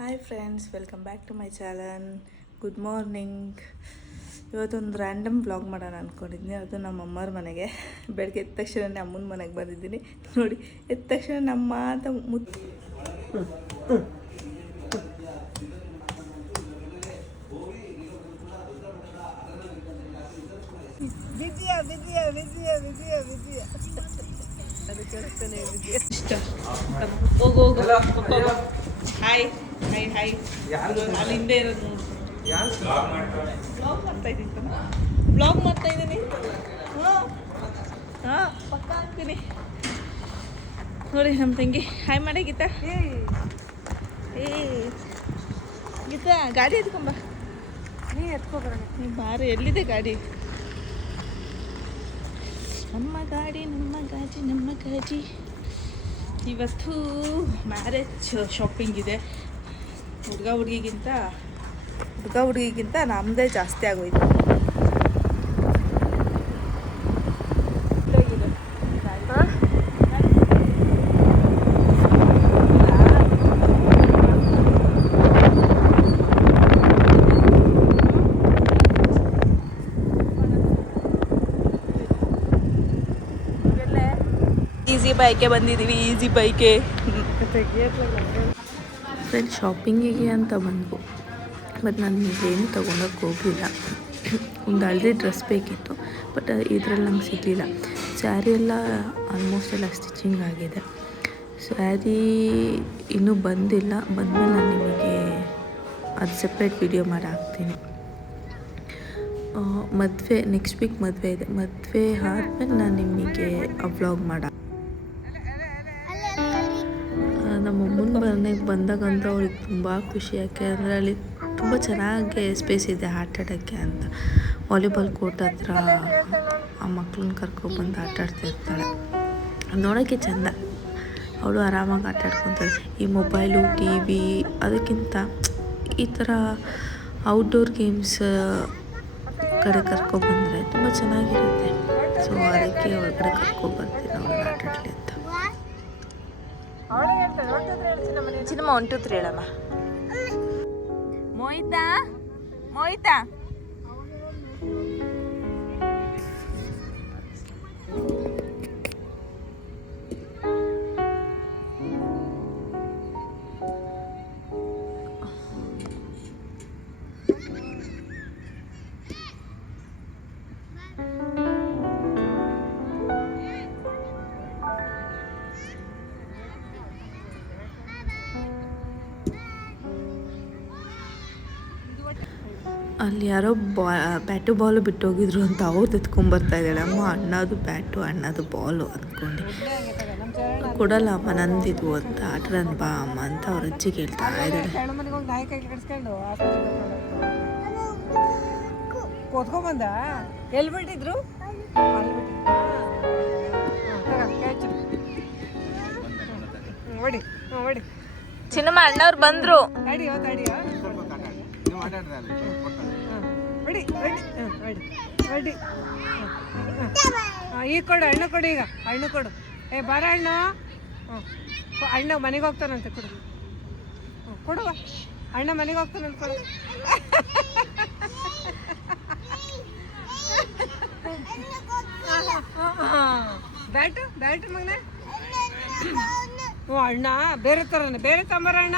Hi friends, welcome back to my channel. Good morning. ಇವತ್ತೊಂದು random vlog ಮಾಡೋಣ ಅಂದ್ಕೊಂಡಿದ್ದೀನಿ. ಅದು ನಮ್ಮ ಅಮ್ಮರ ಮನೆಗೆ. ಬೆಳಗ್ಗೆ ಎದ್ದ ತಕ್ಷಣ ಅಮ್ಮನ ಮನೆಗೆ ಬಂದಿದ್ದೀನಿ. ನೋಡಿ, ಎದ್ದ ತಕ್ಷಣ ನಮ್ಮ ಅಂತ ಹೋಗು ಹಾಯ್ ಹಾಯ್ ಹಾಯ್. ಅಲ್ಲಿ ಹಿಂದೆ ಇರೋದು ನೋಡು. ಬ್ಲಾಗ್ ಮಾಡ್ತಾ ಇದ್ದೀನಿ. ಹಾಂ ಪಕ್ಕ ಹಾಕ್ತೀನಿ ನೋಡಿ. ನಮ್ಮ ತಂಗಿ ಹಾಯ್ ಮಾಡಿ. ಗೀತಾ ಗೀತಾ ಗಾಡಿ ಎತ್ಕೊಂಬ. ನೀ ಎತ್ಕೊಬರೋಣ. ನೀ ಬಾರಿ. ಎಲ್ಲಿದೆ ಗಾಡಿ? ನಮ್ಮ ಗಾಡಿ ನಮ್ಮ ಗಾಜಿ ನಮ್ಮ ಗಾಜಿ. ಇವತ್ತು ಮ್ಯಾರೇಜ್ ಶಾಪಿಂಗ್ ಇದೆ. ಹುಡುಗ ಹುಡುಗಿಗಿಂತ ನಮ್ಮದೇ ಜಾಸ್ತಿ ಆಗೋಯ್ತು. ಈಸಿ ಬೈಕೆ ಬಂದಿದ್ದೀವಿ. Easy bike friends. ಶಾಪಿಂಗಿಗೆ ಅಂತ ಬಂದು ಬಟ್ ನಾನು ಏನು ತೊಗೊಳಕ್ಕೆ ಹೋಗಲಿಲ್ಲ. ಒಂದು ಹಳದಿ ಡ್ರೆಸ್ ಬೇಕಿತ್ತು, ಬಟ್ ಇದರಲ್ಲಿ ನಂಗೆ ಸಿಗಲಿಲ್ಲ. ಸ್ಯಾರಿ ಎಲ್ಲ ಆಲ್ಮೋಸ್ಟ್ ಎಲ್ಲ ಸ್ಟಿಚಿಂಗ್ ಆಗಿದೆ. ಸ್ಯಾರಿ ಇನ್ನೂ ಬಂದಿಲ್ಲ. ಬಂದಮೇಲೆ ನಾನು ನಿಮಗೆ ಅದು ಸಪ್ರೇಟ್ ವಿಡಿಯೋ ಮಾಡಿ ಹಾಕ್ತೀನಿ. ಮದುವೆ ನೆಕ್ಸ್ಟ್ ವೀಕ್ ಮದುವೆ ಇದೆ. ಮದುವೆ ಆದಮೇಲೆ ನಾನು ನಿಮಗೆ ವ್ಲಾಗ್ ಮಾಡ. ನಮ್ಮ ಅಮ್ಮನ ಮನೆಗೆ ಬಂದಾಗಂತ ಅವ್ರಿಗೆ ತುಂಬ ಖುಷಿ. ಯಾಕೆ ಅಂದರೆ ಅಲ್ಲಿ ತುಂಬ ಚೆನ್ನಾಗಿ ಸ್ಪೇಸ್ ಇದೆ ಆಟ ಆಡೋಕ್ಕೆ ಅಂತ. ವಾಲಿಬಾಲ್ ಕೋರ್ಟ್ ಹತ್ರ ಆ ಮಕ್ಳನ್ನ ಕರ್ಕೊಬಂದು ಆಟ ಆಡ್ತಾ ಇರ್ತಾಳೆ. ನೋಡೋಕ್ಕೆ ಚೆಂದ. ಅವಳು ಆರಾಮಾಗಿ ಆಟ ಆಡ್ಕೊತಾಳೆ. ಈ ಮೊಬೈಲು ಟಿ ವಿ ಅದಕ್ಕಿಂತ ಈ ಥರ ಔಟ್ಡೋರ್ ಗೇಮ್ಸ್ ಕಡೆ ಕರ್ಕೊಬಂದರೆ ತುಂಬ ಚೆನ್ನಾಗಿರುತ್ತೆ. ಸೊ ಅದಕ್ಕೆ ಒಳಗಡೆ ಕರ್ಕೊಬರ್ತೀನಿ ಅವಳನ್ನ ಆಟ ಆಡಲಿ ಅಂತ. ಚಿನ್ನಮ್ಮ 1 2 3 ಹೇಳಮ್ಮ. ಮೋಹಿತಾ ಮೋಹಿತಾ ಅಲ್ಲಿ ಯಾರೋ ಬ್ಯಾಟು ಬಾಲು ಬಿಟ್ಟೋಗಿದ್ರು ಅಂತ ಅವ್ರು ಎತ್ಕೊಂಬರ್ತಾ ಇದ್ದಾಳೆ. ಅಮ್ಮ ಅಣ್ಣದು ಬ್ಯಾಟು ಅಣ್ಣದು ಬಾಲು ಅಂದ್ಕೊಂಡು ಕೊಡಲ್ಲ ಅಮ್ಮ ನಂದಿದ್ವು ಅಂತ. ಆಟರನ್ ಬಾ ಅಮ್ಮ ಅಂತ ಅವ್ರ ಅಜ್ಜಿಗೆ ಹೇಳ್ತಾ ಇದ್ದಾಳೆ. ಕೂತ್ಕೊಂಬಂದ ಎಲ್ಲಿ ಬಿಟ್ಟಿದ್ರು? ಓಡಿ ಚಿನ್ನಮ್ಮ ಅಣ್ಣವ್ರು ಬಂದ್ರು. ತಡಿಯೋ ಈಗ ಕೊಡು ಅಣ್ಣ ಕೊಡು. ಈಗ ಹಣ್ಣು ಕೊಡು. ಬಾರ ಅಣ್ಣ. ಅಣ್ಣ ಮನೆಗೆ ಹೋಗ್ತಾನಂತೆ. ಕೊಡು ಕೊಡುವ. ಅಣ್ಣ ಮನೆಗೆ ಹೋಗ್ತಾನಂತ ಕೊಡು. ಬ್ಯಾಟು ಮಗನ. ಹ್ಞೂ ಅಣ್ಣ ಬೇರೆ ಥರನೇ. ಬೇರೆ ತಂಬರ ಅಣ್ಣ.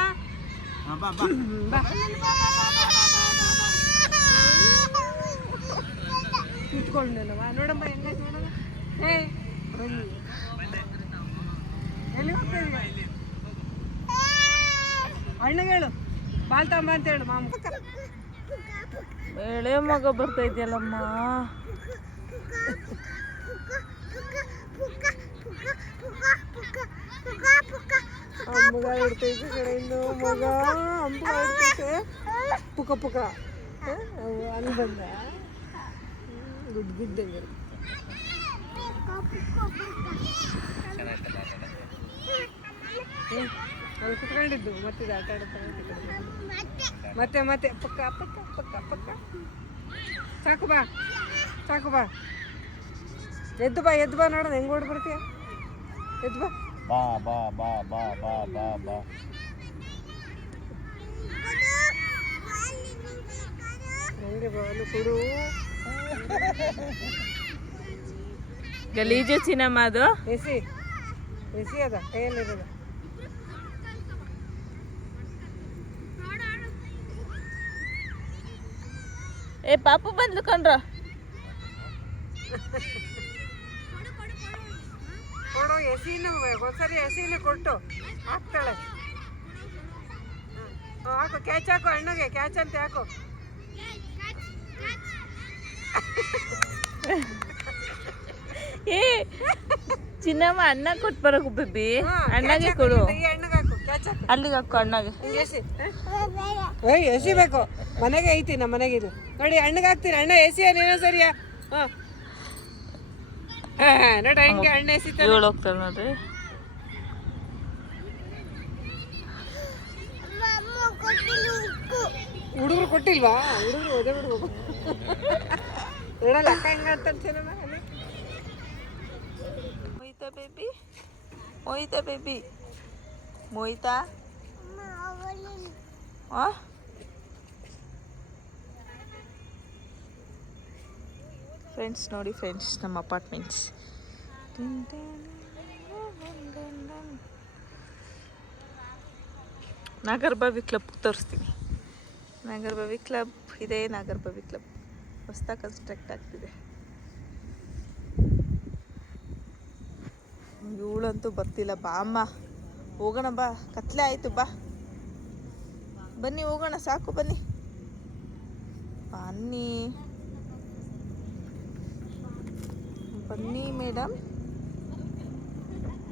ಇಟ್ಕೊಂಡೇನವ ನೋಡಮ್ಮ ಹೆಂಗ ನೋಡಮ್ಮ. ಎಲ್ಲಿ ಹೋಗ್ತಾ ಇದೀಯ? ಅಣ್ಣಗೆ ಹೇಳು ಬಾಲ್ ತಮ್ಮ ಅಂತ ಹೇಳು. ಮಾಮ ಎಳೆ ಮಗ ಬರ್ತಾ ಇದೆಯಲ್ಲಮ್ಮ. ಅಮ್ಮಗ ಇಡ್ತೈತೆ ಕಡೆಯಿಂದ ಮಗ. ಅಮ್ಮ ಇಡ್ತೈತೆ ಪುಕ ಪುಕ ಅಲ್ಲಿ ಬಂದ. ಗುಡ್ದಂಗೆ ಅಲ್ಲಿ ಕುತ್ಕೊಂಡಿದ್ದು ಮತ್ತೆ ಆಟ ಆಡ್ತಾನೆ. ಮತ್ತೆ ಪಕ್ಕ ಪಕ್ಕ ಪಕ್ಕ ಪಕ್ಕ. ಸಾಕು ಬಾ. ಎದ್ದು ಬಾ ನೋಡೋಣ ಹೆಂಗೆ ಓಡಿ ಬರ್ತೀಯ. ಎದ್ದು ಬಾ. ಹಾಲು ಕೊಡು. ಗಲೀಜು ಚಿನ್ನಮ್ಮ ಅದು. ಎಸಿ ಅದ ಕೈಯಲ್ಲಿರೋದು. ಏ ಪಾಪು ಬಂದ್ಲು ಕಣ್ರ. ಕೊಡು ಎಸಿನೂ ಒಂದ್ಸರಿ ಎಸಿನೂ ಕೊಟ್ಟು ಹಾಕ್ತಾಳೆ. ಹಾಕು ಕ್ಯಾಚ್ ಹಾಕು ಅಣ್ಣಗೆ ಕ್ಯಾಚ್ ಅಂತ ಹಾಕು. ಏ ಚಿನ್ನಮ್ಮ ಅಣ್ಣ ಕೊಟ್ಟು ಬರೋಕು ಬೇಬಿ. ಅಣ್ಣಗೆ ಕೊಡು. ಈ ಅಣ್ಣಗೆ ಹಾಕು ಕ್ಯಾಚ್ ಹಾಕು. ಅಲ್ಲಿಗೆ ಹಾಕು ಅಣ್ಣಗೆ. ಎಸಿ ಎಸಿ ಬೇಕು ಮನೆಗೆ ಐತಿ ನಮ್ಮ ಮನೆಗೆ ಇದು ನೋಡಿ. ಅಣ್ಣಗೆ ಹಾಕ್ತೀನಿ. ಅಣ್ಣ ಎಸಿ ನೀನೋ ಸರಿಯಾ? ಹಾಂ ನೋಡಿ ಹಂಗೆ ಅಣ್ಣ ಎಸಿ ಇವಳು ಹೋಗ್ತಾಳೆ ನೋಡ್ರಿ. ಹುಡುಗರು ಕೊಟ್ಟಿಲ್ವಾ? ಹುಡುಗರು ಓದೇ ಬಿಡ್ಬೇಕು. ಹೇಳಲ್ಲ ಅಕ್ಕ ಹೆಂಗ ಅಂತ ಮೊಯ್ತಾ ಬೇಬಿ, ಮೊಯ್ತಾ ಬೇಬಿ, ಮೊಯ್ತಾ. ಫ್ರೆಂಡ್ಸ್ ನೋಡಿ ಫ್ರೆಂಡ್ಸ್, ನಮ್ಮ ಅಪಾರ್ಟ್ಮೆಂಟ್ಸ್. ನಾಗರಬಾವಿ ಕ್ಲಬ್ ತೋರಿಸ್ತೀನಿ. ನಾಗರಬಾವಿ ಕ್ಲಬ್ ಇದೆ. ನಾಗರಬಾವಿ ಕ್ಲಬ್ ಹೊಸ್ದಾಗಿ ಕನ್ಸ್ಟ್ರಕ್ಟ್ ಆಗ್ತಿದೆ. ಇವಳಂತೂ ಬರ್ತಿಲ್ಲ. ಬಾ ಅಮ್ಮ ಹೋಗೋಣ, ಬಾ ಕತ್ಲೆ ಆಯಿತು, ಬಾ ಬನ್ನಿ ಹೋಗೋಣ, ಸಾಕು ಬನ್ನಿ ಬನ್ನಿ ಬನ್ನಿ ಮೇಡಮ್,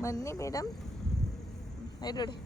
ಬನ್ನಿ ಮೇಡಮ್. ಆಯ್ತು ನೋಡಿ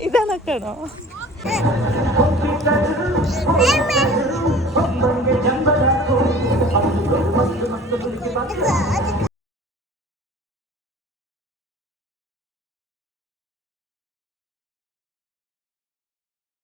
ನಿಧಾನ ಕಣೋ.